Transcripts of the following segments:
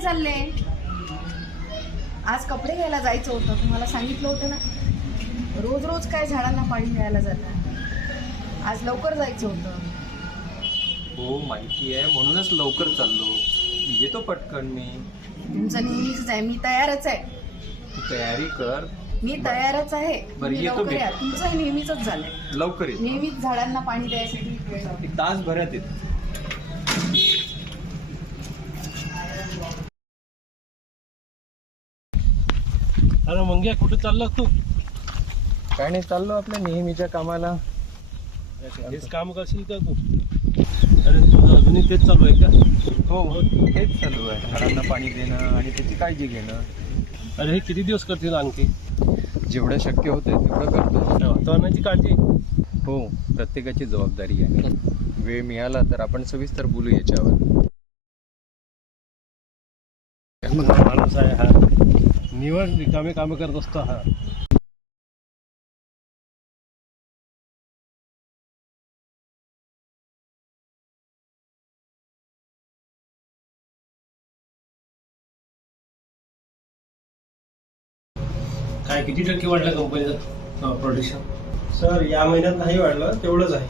चालले? आज कपडे घ्यायला जायचं होतं, तुम्हाला सांगितलं होतं ना. रोज रोज काय झाडांना पाणी द्यायला जातात. आज लवकर जायचं होतं. हो माहिती आहे, म्हणूनच लवकर चाललो. येतो पटकन मी. तुमचं नेहमीच आहे, मी तयारच आहे. तू तयारी कर. मी तयारच आहे. बरं, तुम्ही येतो लवकर मी. या. तुमचं नेहमीच झालंय. लवकर ये. नेहमीच झाडांना पाणी द्यायसाठी वेळ लावतो. एक तास भरात येतो. अरे मंग्या, कुठे चालला तू? काय नाही, चाललो आपल्या नेहमीच्या कामाला. हेच काम करशील का तू? अरे तुझं अजूनही तेच चालू आहे का? हो हो, हेच चालू आहे. झाडांना पाणी देणं आणि त्याची काळजी घेणं. अरे हे किती दिवस करतील आणखी? जेवढं शक्य होतं तेवढं करतो. वातावरणाची काळजी. हो, प्रत्येकाची जबाबदारी आहे. वेळ मिळाला तर आपण सविस्तर बोलू याच्यावर. माणूस आहे हा, निवड रिकामे कामे करत असतो हा. काय किती टक्के वाढलं कंपनीचं प्रोडक्शन? सर या महिन्यात नाही वाढलं, तेवढंच आहे.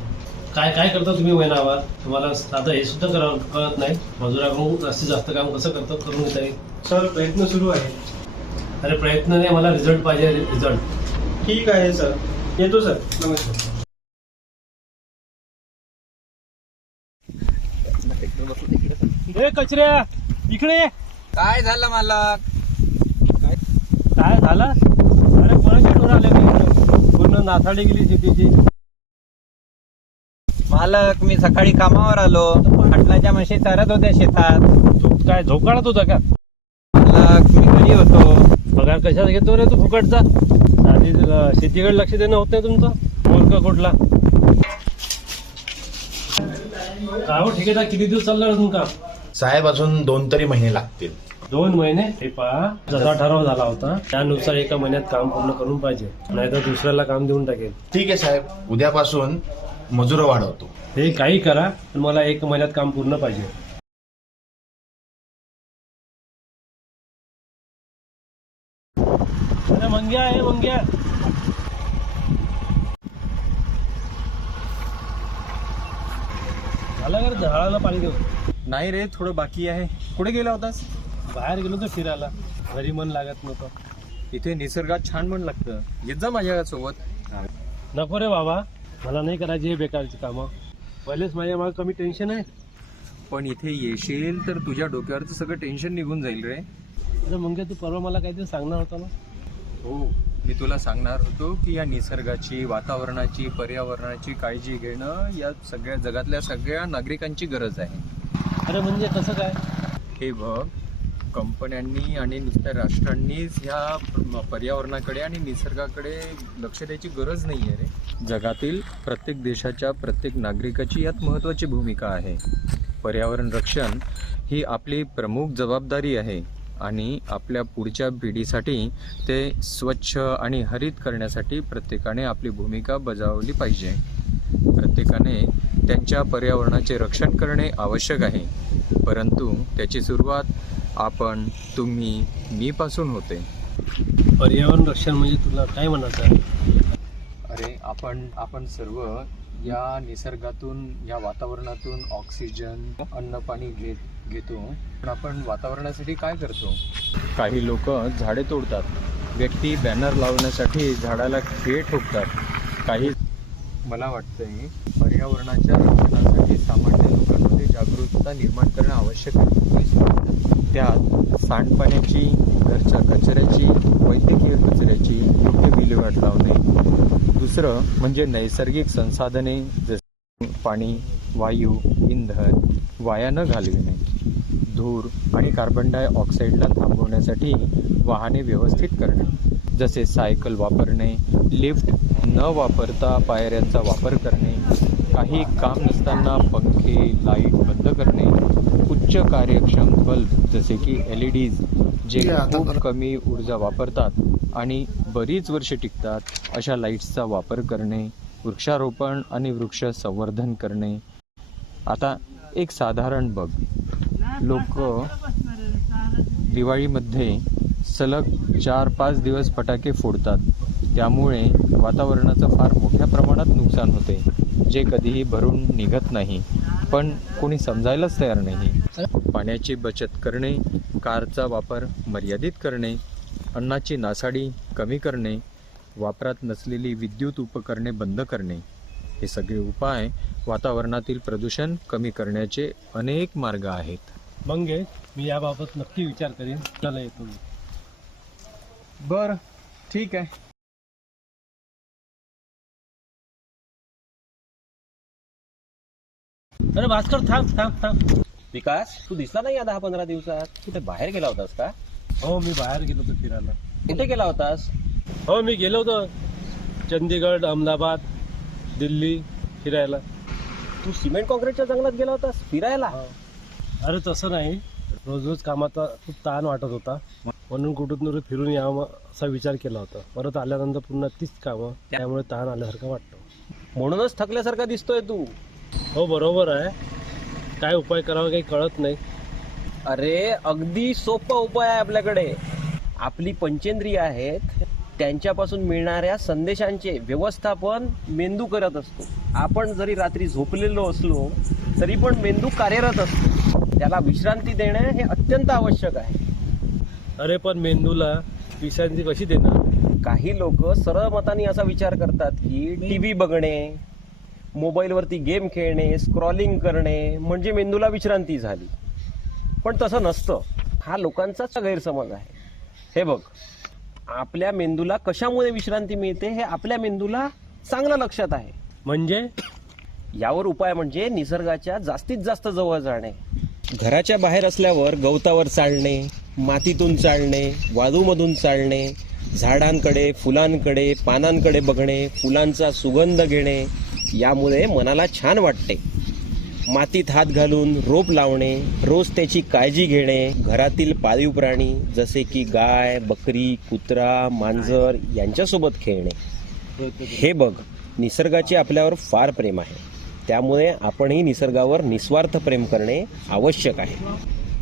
काय काय करता तुम्ही महिनाभर? तुम्हाला आता हे सुद्धा कळत नाही, मजुराकडून जास्तीत जास्त काम कसं करतात करून घेता येईल? सर प्रयत्न सुरू आहे. अरे प्रयत्न नाही, मला रिझल्ट पाहिजे. रिझल्ट. ठीक आहे सर, येतो सर. नमस्कार. ए कचऱ्या, इकडे ये. काय झालं मालक? काय झालं? अरे कोणाची ढोर आले पूर्ण नासाडी गेली शेतीची. मालक, मी सकाळी कामावर आलो, हटलाच्या म्हशी चरत होत्या शेतात. तू काय झोकाळत होता का? मालक, मी घरी होतो. पगार कशात घेतो रे तू फुकटचा? आधी शेतीकडे लक्ष देणं होत नाही तुमचं? मूर्ख कुठला. काय हो ठेकेदार, किती दिवस चालणार अजून काम? साहेब, अजून 2 तरी महिने लागतील. 2 महिने? हे पहा, जसा ठराव झाला होता त्यानुसार 1 महिन्यात काम पूर्ण करून पाहिजे, नाहीतर दुसऱ्याला काम देऊन टाकेल. ठीक आहे साहेब, उद्यापासून मजूर वाढवतो. हे काही करा, पण मला 1 महिन्यात काम पूर्ण पाहिजे. अरे मंग्या आहे, मंग्या. झालं का झाडाला पाणी देऊ? नाही रे, थोडं बाकी आहे. कुठे गेला होतास? बाहेर गेलो तर फिरायला, घरी मन लागत नव्हतं. इथे निसर्गात छान मन लागतं. येत जा माझ्या सोबत. नको रे बाबा, मला नाही करायची हे बेकारची कामं. पहिलेच माझ्या मागे कमी टेन्शन आहे. पण इथे येशील तर तुझ्या डोक्यावरचं सगळं टेन्शन निघून जाईल रे. अरे मंग्या, तू परवा मला काहीतरी सांगणार होता ना? हो, मी तुला सांगणार होतो की या निसर्गाची, वातावरणाची, पर्यावरणाची काळजी घेणं या सगळ्या जगातल्या सगळ्या नागरिकांची गरज आहे. अरे म्हणजे कसं काय? हे बघ, कंपन्यांनी आणि नुसत्या राष्ट्रांनीच ह्या पर्यावरणाकडे आणि निसर्गाकडे लक्ष द्यायची गरज नाही आहे रे. जगातील प्रत्येक देशाच्या प्रत्येक नागरिकाची यात महत्त्वाची भूमिका आहे. पर्यावरण रक्षण ही आपली प्रमुख जबाबदारी आहे आणि आपल्या पुढच्या पिढीसाठी ते स्वच्छ आणि हरित करण्यासाठी प्रत्येकाने आपली भूमिका बजावली पाहिजे. प्रत्येकाने त्यांच्या पर्यावरणाचे रक्षण करणे आवश्यक आहे, परंतु त्याची सुरुवात आपण, तुम्ही, मी पासून होते. पर्यावरण रक्षण म्हणजे तुला काय म्हणायचं आहे? अरे आपण सर्व या निसर्गातून, या वातावरणातून ऑक्सिजन, अन्न पाणी घेतो. पण आपण वातावरणासाठी काय करतो? काही लोक झाडे तोडतात, व्यक्ती बॅनर लावण्यासाठी झाडाला खिळे ठोकतात. काही, मला वाटतंय पर्यावरणाच्या रक्षणासाठी सामान्य लोकांमध्ये जागरूकता निर्माण करणं आवश्यक आहे. त्यात सांडपाण्याची, घरच्या कचऱ्याची, वैद्यकीय कचऱ्याची योग्य विल्हेवाट लावणे. दुसरं म्हणजे नैसर्गिक संसाधने जसे पाणी, वायू, इंधन वाया न घालविणे. धूर आणि कार्बन डायऑक्साईडला थांबवण्यासाठी वाहने व्यवस्थित करणे, जसे सायकल वापरणे, लिफ्ट न वापरता पायऱ्यांचा वापर करणे, काही काम नसताना पंखे, लाईट बंद करणे, उच्च कार्यक्षम बल्ब जसे की LEDs जे खूप कमी ऊर्जा वापरतात आणि बरीच वर्षे टिकतात अशा लाईट्सचा वापर करणे, वृक्षारोपण आणि वृक्ष संवर्धन करणे. आता एक साधारण बघ, लोक दिवाळीमध्ये सलग 4-5 दिवस फटाके फोडतात. त्यामुळे वातावरणाचं फार मोठ्या प्रमाणात नुकसान होते, जे कधीही भरून निघत नाही, पण कोणी समजायलाच तयार नाही. पाण्याची बचत करणे, कारचा वापर मर्यादित करणे, अन्नाची नासाडी कमी करणे, वापरात नसलेली विद्युत उपकरणे बंद करणे, हे सगळे उपाय वातावरणातील प्रदूषण कमी करण्याचे अनेक मार्ग आहेत. मंगेश, मी याबाबत नक्की विचार करेन. चला येतो मी. बरं, ठीक आहे. अरे भास्कर, थांब थांब थांब. विकास, तू दिसला नाही या 10-15 दिवसात. कुठे बाहेर गेला होतास का? हो, मी बाहेर गेलो होतो फिरायला. कुठे गेला होतास? हो, मी गेलो होतो चंदीगड, अहमदाबाद, दिल्ली फिरायला. तू सिमेंट कॉन्क्रीटच्या जंगलात गेला होतास फिरायला? अरे तसं नाही, रोज रोज कामाचा खूप ताण वाटत होता, म्हणून कुठून तरी फिरून यावं असा विचार केला होता. परत आल्यानंतर पुन्हा तीच कामं, त्यामुळे ताण आल्यासारखं वाटतं. म्हणूनच थकल्यासारखा दिसतोय तू. हो, बरोबर आहे. काय उपाय करावा काही कळत नाही. अरे अगदी सोपा उपाय आहे आपल्याकडे. आपली पंचेंद्रिय आहेत, त्यांच्यापासून मिळणाऱ्या संदेशांचे व्यवस्थापन मेंदू करत असतो. आपण जरी रात्री झोपलेलो असलो तरी पण मेंदू कार्यरत असतो. त्याला विश्रांती देणे हे अत्यंत आवश्यक आहे. अरे पण मेंदूला विश्रांती कशी देणार? काही लोक सरळ मताने असा विचार करतात की टीव्ही बघणे, मोबाईलवरती गेम खेळणे, स्क्रॉलिंग करणे म्हणजे मेंदूला विश्रांती झाली. पण तसं नसतं. हा लोकांचाच गैरसमज आहे. हे बघ, आपल्या मेंदूला कशामुळे विश्रांती मिळते हे आपल्या मेंदूला चांगलं लक्षात आहे. म्हणजे यावर उपाय म्हणजे निसर्गाच्या जास्तीत जास्त जवळ जाणे. घराच्या बाहेर असल्यावर गवतावर चालणे, मातीतून चालणे, वाळूमधून चालणे, झाडांकडे, फुलांकडे, पानांकडे बघणे, फुलांचा सुगंध घेणे, यामुळे मनाला छान वाटते. मातीत हात घालून रोप लावणे, रोज त्याची काळजी घेणे, घरातील पाळीव प्राणी जसे की गाय, बकरी, कुत्रा, मांजर यांच्यासोबत खेळणे. हे बघ, निसर्गाचे आपल्यावर फार प्रेम आहे. त्यामुळे आपणही निसर्गावर निस्वार्थ प्रेम करणे आवश्यक आहे.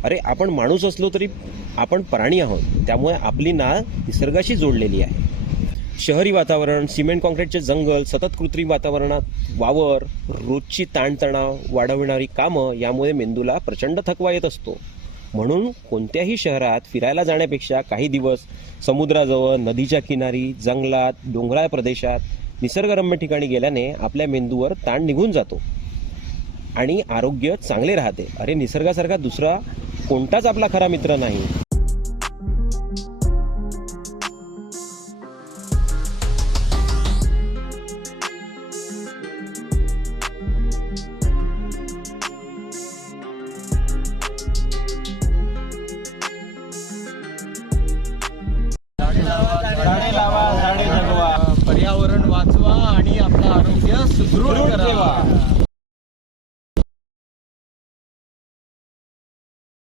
अरे आपण माणूस असलो तरी आपण प्राणी आहोत, त्यामुळे आपली नाळ निसर्गाशी जोडलेली आहे. शहरी वातावरण, सिमेंट कॉन्क्रीटचे जंगल, सतत कृत्रिम वातावरणात वावर, रोजची ताणतणाव वाढविणारी कामं यामुळे मेंदूला प्रचंड थकवा येत असतो. म्हणून कोणत्याही शहरात फिरायला जाण्यापेक्षा काही दिवस समुद्राजवळ, नदीच्या किनारी, जंगलात, डोंगराळ प्रदेशात, निसर्गरम्य ठिकाणी गेल्याने आपल्या मेंदूवर ताण निघून जातो आणि आरोग्य चांगले राहते. अरे निसर्गासारखा दुसरा कोणताच आपला खरा मित्र नाही.